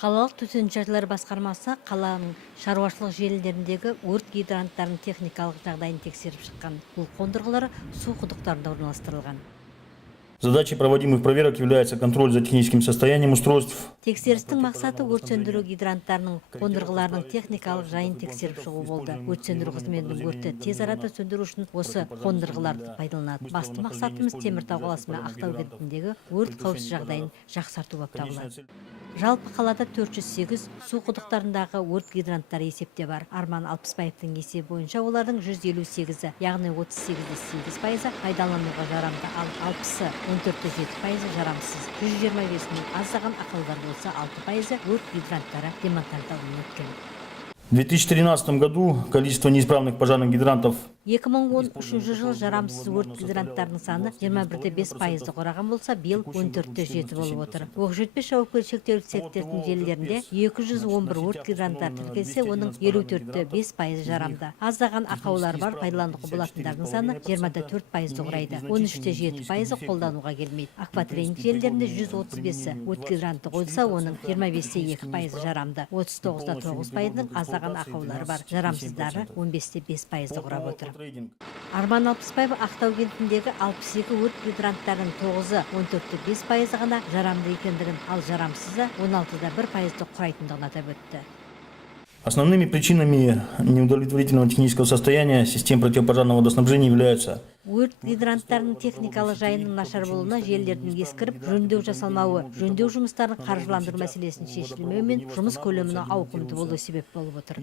Қалалық төтенше жағдайлар басқармасы қаланың шаруашылық желілеріндегі өрт гидранттарының техникалық жағдайын тексеріп шыққан. Бұл қондырғылар су құдықтарында орналастырылған. Задачей проводимых проверок является контроль за техническим состоянием устройств. Тексерістің мақсаты өрт сөндіру гидранттарының қондырғыларының техникалық жайын тексеріп шығу болды. Өрт сөндіру қызметінің өртті тез арада сөндіру үшін осы қондырғыларды пайдаланады. Басты мақсатымыз Теміртау қаласы мен Ақтау кентіндегі өрт қауіпсіз жағдайын жақсарту болып табылады. Жалпы қалада 408 су құдықтарындағы өрт гидранттары есепте бар. Арман Алпысбаевтың есебі бойынша олардың 158-і, яғни 38-8% пайдалануға жарамды, ал 60-ы 14,7% жарамсыз. 125-інің аздаған ақаулар болса 6% өрт гидранттары демонтаждалудан өткен. В 2013 году количество неисправных пожарных гидрантов 2013 жыл жарамсыз өрт гидранттарының саны 21,5% құраған болса, биыл 14,7 болып отыр. Оқжетпес жауапкершілігі шектеулі жерлерінде 211 өрт гидранттар тіркелсе, оның 54,5% жарамды. Аздаған ақаулар бар, пайдалануға болатындардың саны 20,4% құрайды. 13,7% қолдануға келмейді. Акватренинг жерлерінде 135 өрт гидранты қойылса, оның 25,2% жарамды. 39,9%-ның аздаған ақаулары бар, жарамсыздары 15,5% құрап отыр. Арман Алпысбаев Ақтау кентіндегі 62 өрт гидранттарының 9-ы 14,5% ғана жарамды екендігін, ал жарамсызы 16,1% құрайтындығын атап өтті. Основными причинами неудовлетворительного технического состояния систем противопожарного водоснабжения являются өрт гидранттарының техникалық жайының нашар болуына, желілердің ескіріп, жөндеу жасалмауы, жөндеу жұмыстарын қаржыландыру мәселесін шешілмеу мен жұмыс көлемінің ауқымды болуы себеп болып отыр.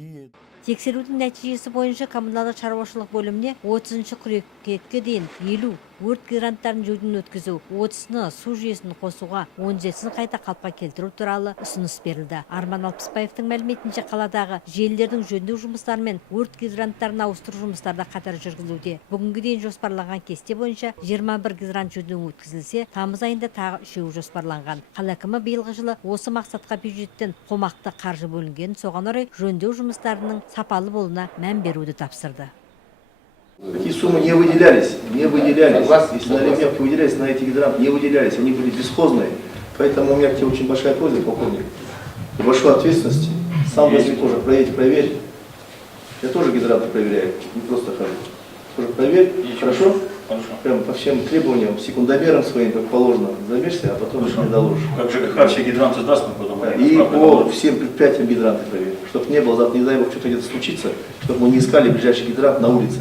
Тексерудің нәтижесі бойынша коммуналдық шаруашылық бөліміне 30 қыркүйекке дейін 50 өрт гидранттарын жөндеуден өткізу, 30-ны су жүйесін қосуға, 17-сін қайта қалыпқа келтіру туралы ұсыныс берілді. Арман Алпысбаевтың мәліметінше қаладағы желілердің жөндеу жұмыстары мен өрт гидранттарын ауыстыру жұмыстары қатар жүргізілуде. Бүгінге дейін жоспарланған кесте бойынша 21 гидрант жөндеу өткізілсе, тамыз айында тағы 3 жоспарланған. Қала әкімі биылғы жылы осы мақсатқа бюджеттен қомақты қаржы бөлінген, соған орай жөндеу жұмыстарының сапалы болуына мән беруді тапсырды. Такие суммы не выделялись. Если на ремнях выделялись, на эти гидранты не выделялись, они были бесхозные. Поэтому у меня к тебе очень большая просьба, полковник, и большой ответственности. Сам возьми тоже, проверь. Я тоже гидранты проверяю, не просто хожу. Тоже проверь, хорошо? Прям по всем требованиям, секундомерам своим, как положено, замешься, а потом еще мне доложишь. как ЖКХ все гидранты сдаст, мы потом... И по всем предприятиям гидранты проверь. Чтобы не было, не дай бог, что-то где-то случится, чтобы мы не искали ближайший гидрант на улице.